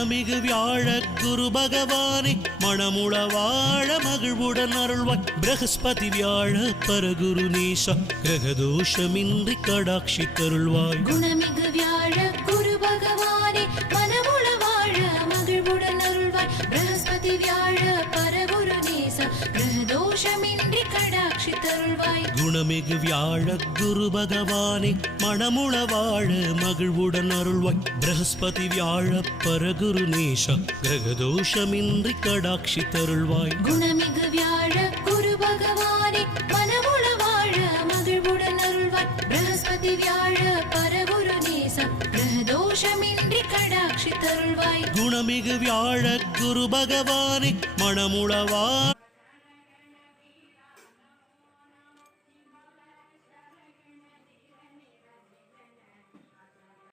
குணமிகு வியாழ குரு பகவானே மணமுள வாழ மகிழ்வுடன் அருள்வாய் பிரகஸ்பதி வியாழ பரகுரு நேசா கிரகதோஷமின்றி கடாட்சி தருள்வாய் குணமிகு வியாழ குரு பகவானே மணமுள வாழ மகிழ்வுடன் அருள்வாய் பிரகஸ்பதி வியாழ பரகுரு நேசா கிரகதோஷமின்றி கடாட்சி தருள்வாய் குணமிகு வியாழ குரு பகவானே மணமுள வாழ மகிழ்வுடன் அருள்வாய் பிரகஸ்பதி வியாழ பரகுரு நேசா கிரகதோஷமின்றி கடாட்சி தருள்வாய் குணமிகு வியாழ குரு பகவானே மணமுள வாழ மகிழ்வுடன் அருள்வாய் பிரகஸ்பதி வியாழ பரகுரு நேசா கிரகதோஷமின்றி கடாட்சி தருள்வாய் குணமிகு வியாழ குரு பகவானே மணமுள வாழ